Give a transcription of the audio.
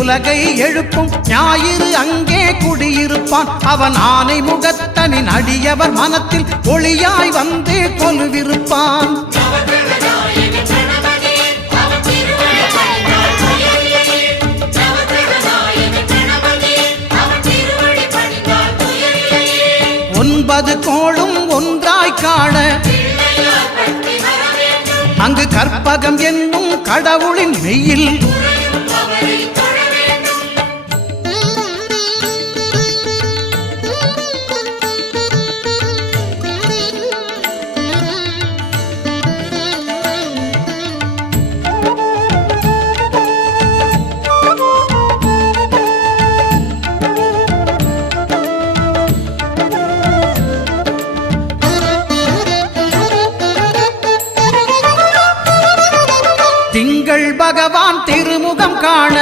உலகை எழுப்பும் ஞாயிறு அங்கே குடியிருப்பான். அவன் ஆனை முகத்தனின் அடியவர் மனத்தில் ஒளியாய் வந்து கொலுவிருப்பான். ஒன்பது கோளும் ஒன்றாய் காண அங்கு கற்பகம் என்னும் கடவுளின் மெய்யில் திங்கள் பகவான் திருமுகம் காண